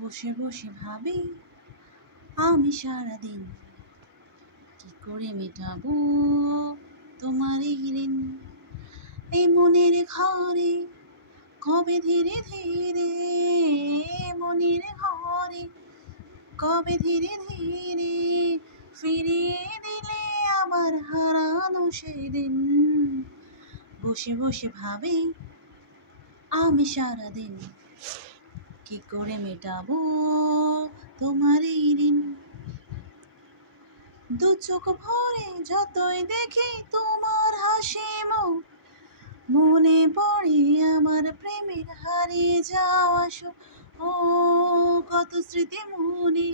বসে বসে ভাবি আমি সারাদিন কি করে মেটাবো তোমার এই ঋণ। এই মনের ঘরে কবে ধীরে ধীরে, মনের ঘরে কবে ধীরে ধীরে ফিরিয়ে দিলে আবার হারানো সেদিন। বসে বসে ভাবি আমি সারাদিন কি করে মেটাবো তোমার এই ঋণ। দু চোখ ভরে যতই দেখি তোমার হাসি মুখ, মনে পড়ে আমার প্রেমের হারিয়ে যাওয়া সুখ। ও কত স্মৃতি মনে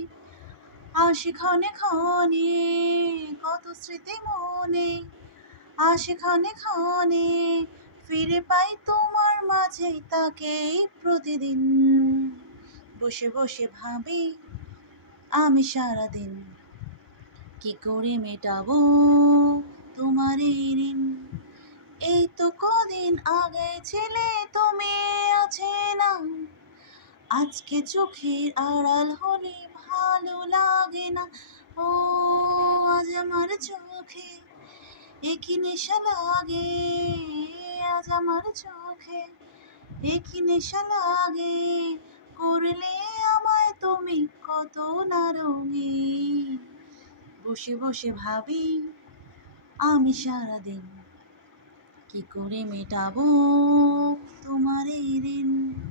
আসে ক্ষণে ক্ষণে, কত স্মৃতি মনে আসে ক্ষণে ক্ষণে, ফিরে পাই তোমার মাঝে তাকেই প্রতিদিন। বসে বসে ভাবি আমি সারাদিন কি করে মেটাবো তোমার এই ঋণ। এই তো কদিন আগে ছিলে তুমি আছে না, আজকে চোখের আড়াল হলে ভালো লাগে না। ও আজ আমার চোখে একই নেশা লাগে, আজ আমার চোখে একই নেশা লাগে, করলে আমায় তুমি কত না রঙিন। বসে বসে ভাবি আমি সারাদিন কি করে মেটাবো তোমার এই ঋণ।